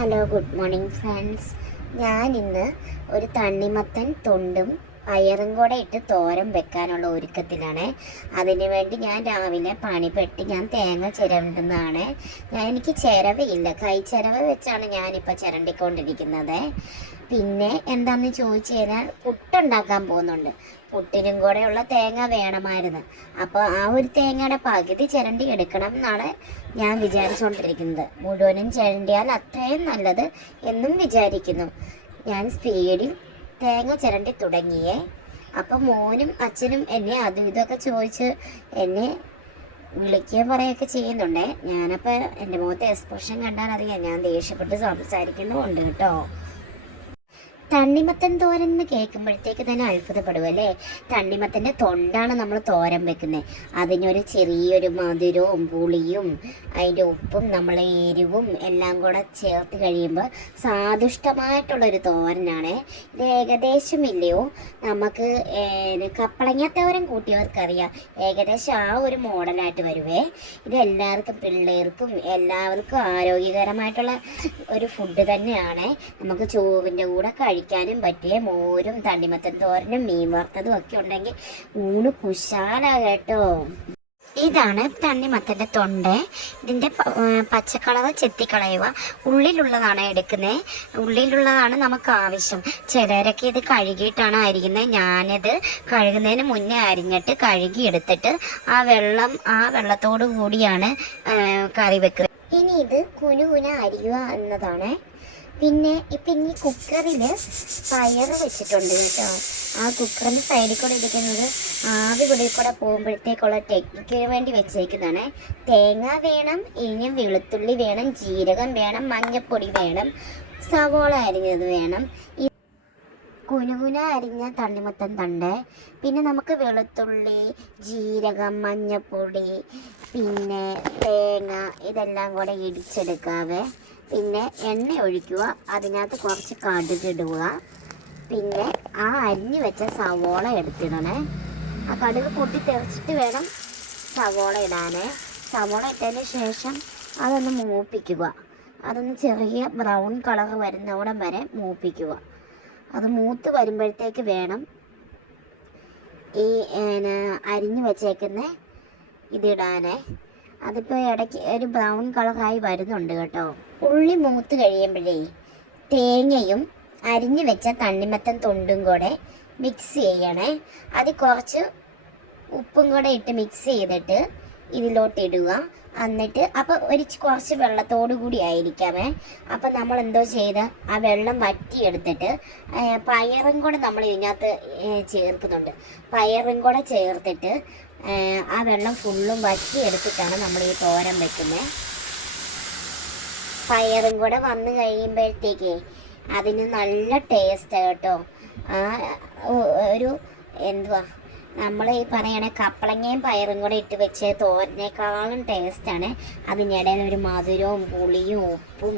Hello, good morning friends. ഞാനിന്ന് ഒരു തണ്ണിമത്തൻ തൊണ്ടും പയറും കൂടെ ഇട്ട് തോരൻ വെക്കാനുള്ള ഒരുക്കത്തിലാണ്. അതിനു വേണ്ടി ഞാൻ രാവിലെ പണിപ്പെട്ടി തേങ്ങ ചിരണ്ടുന്നതാണ്. എനിക്ക് ചിരവയില്ല, കൈ ചിരവ വെച്ചാണ് ഞാനിപ്പോൾ ചിരണ്ടിക്കൊണ്ടിരിക്കുന്നത്. പിന്നെ എന്താണെന്ന് ചോദിച്ചു കഴിഞ്ഞാൽ പുട്ടുണ്ടാക്കാൻ പോകുന്നുണ്ട്. പുട്ടിനും കൂടെയുള്ള തേങ്ങ വേണമായിരുന്നു. അപ്പോൾ ആ ഒരു തേങ്ങയുടെ പകുതി ചിരണ്ടി എടുക്കണം എന്നാണ് ഞാൻ വിചാരിച്ചുകൊണ്ടിരിക്കുന്നത്. മുഴുവനും ചിരണ്ടിയാൽ അത്രയും നല്ലത് എന്നും വിചാരിക്കുന്നു. ഞാൻ സ്പീഡിൽ തേങ്ങ ചിരണ്ടി തുടങ്ങിയേ. അപ്പം മോനും അച്ഛനും എന്നെ അതും ഇതൊക്കെ ചോദിച്ച് എന്നെ വിളിക്കുകയും പറയുകയൊക്കെ ചെയ്യുന്നുണ്ടേ. ഞാനപ്പോൾ എൻ്റെ മുഖത്തെ എക്സ്പ്രഷൻ കണ്ടാൽ അറിയാം ഞാൻ ദേഷ്യപ്പെട്ട് സംസാരിക്കുന്നുമുണ്ട് കേട്ടോ. തണ്ണിമത്തൻ തോരൻ എന്ന് കേൾക്കുമ്പോഴത്തേക്ക് തന്നെ അത്ഭുതപ്പെടുമല്ലേ. തണ്ണിമത്തൻ്റെ തൊണ്ടാണ് നമ്മൾ തോരൻ വെക്കുന്നത്. അതിനൊരു ചെറിയൊരു മധുരവും പുളിയും അതിൻ്റെ ഉപ്പും നമ്മളെ എരിവും എല്ലാം കൂടെ ചേർത്ത് കഴിയുമ്പോൾ സ്വാദിഷ്ടമായിട്ടുള്ളൊരു തോരനാണ് ഇത്. ഏകദേശം ഇല്ലയോ നമുക്ക് കപ്പളങ്ങ തോരൻ കൂട്ടിയവർക്കറിയാം, ഏകദേശം ആ ഒരു മോഡലായിട്ട് വരുവേ. ഇത് എല്ലാവർക്കും, പിള്ളേർക്കും എല്ലാവർക്കും ആരോഗ്യകരമായിട്ടുള്ള ഒരു ഫുഡ് തന്നെയാണ്. നമുക്ക് ചോറിൻ്റെ കൂടെ കഴിക്കാനും പറ്റിയ മോരും തണ്ണിമത്തൻ തോരനും മീൻ വറുത്തതും ഒക്കെ ഉണ്ടെങ്കിൽ ഊണ് കുശാലാകട്ടോ. ഇതാണ് തണ്ണിമത്തൻ്റെ തൊണ്ട്. ഇതിൻ്റെ പച്ചക്കളറ് ചെത്തിക്കളയുക. ഉള്ളിലുള്ളതാണ് എടുക്കുന്നത്. ഉള്ളിലുള്ളതാണ് നമുക്ക് ആവശ്യം. ചിലരൊക്കെ ഇത് കഴുകിയിട്ടാണ് അരിയുന്നത്. ഞാനിത് കഴുകുന്നതിന് മുന്നേ അരിഞ്ഞിട്ട് കഴുകി എടുത്തിട്ട് ആ വെള്ളത്തോടു കൂടിയാണ് കറി വെക്കുക. ഇനി ഇത് കുനുകുന അരിയുക എന്നതാണ്. പിന്നെ ഇപ്പം ഈ കുക്കറിൽ പയർ വെച്ചിട്ടുണ്ട് കേട്ടോ. ആ കുക്കറിൻ്റെ സൈഡിൽ കൂടെ ഇരിക്കുന്നത് ആവി കൂടെ പോകുമ്പോഴത്തേക്കുള്ള ടെക്നിക്കിന് വേണ്ടി വെച്ചേക്കുന്നതാണ്. തേങ്ങ വേണം, ഇനിയും വെളുത്തുള്ളി വേണം, ജീരകം വേണം, മഞ്ഞൾപ്പൊടി വേണം, സവോള അരിഞ്ഞത് വേണം, കുനുകുന അരിഞ്ഞ തണ്ണിമത്തൻ തണ്ട്. പിന്നെ നമുക്ക് വെളുത്തുള്ളി, ജീരകം, മഞ്ഞൾപ്പൊടി, പിന്നെ തേങ്ങ ഇതെല്ലാം കൂടെ ഇടിച്ചെടുക്കാവേ. പിന്നെ എണ്ണ ഒഴിക്കുക, അതിനകത്ത് കുറച്ച് കടുകിടുക. പിന്നെ ആ അരിഞ്ഞു വെച്ച സവോള എടുത്തിടണേ. ആ കടുക് പൊട്ടി തെറിച്ചിട്ട് വേണം സവോള ഇടാനേ. സവോള ഇട്ടതിന് ശേഷം അതൊന്ന് മൂപ്പിക്കുക. അതൊന്ന് ചെറിയ ബ്രൗൺ കളർ വരുന്നവിടം വരെ മൂപ്പിക്കുക. അത് മൂത്ത് വരുമ്പോഴത്തേക്ക് വേണം ഈ അരിഞ്ഞു വെച്ചേക്കുന്ന ഇതിടാനേ. അതിപ്പോൾ ഇടയ്ക്ക് ഒരു ബ്രൗൺ കളറായി വരുന്നുണ്ട് കേട്ടോ. ഉള്ളി മൂത്ത് കഴിയുമ്പോഴേ തേങ്ങയും അരിഞ്ഞു വെച്ച തണ്ണിമത്തൻ തൊണ്ടും കൂടെ മിക്സ് ചെയ്യണേ. അത് കുറച്ച് ഉപ്പും കൂടെ ഇട്ട് മിക്സ് ചെയ്തിട്ട് ഇതിലോട്ട് ഇടുക. എന്നിട്ട് അപ്പോൾ കുറച്ച് വെള്ളത്തോടു കൂടി ആയിരിക്കാമേ. അപ്പം നമ്മൾ എന്തോ ചെയ്ത് ആ വെള്ളം വറ്റിയെടുത്തിട്ട് പയറും കൂടെ നമ്മൾ ഇതിനകത്ത് ചേർക്കുന്നുണ്ട്. പയറും കൂടെ ചേർത്തിട്ട് ആ വെള്ളം ഫുള്ളും വറ്റിയെടുത്തിട്ടാണ് നമ്മൾ ഈ തോരൻ വെക്കുന്നത്. പയറും കൂടെ വന്ന് കഴിയുമ്പോഴത്തേക്ക് അതിന് നല്ല ടേസ്റ്റ് കേട്ടോ. ഒരു എന്തുവാ നമ്മൾ ഈ പറയണേ കപ്പളങ്ങയും പയറും കൂടെ ഇട്ട് വെച്ച് തോരനേക്കാളും ടേസ്റ്റാണ്. അതിനിടയിൽ ഒരു മധുരവും പുളിയും ഉപ്പും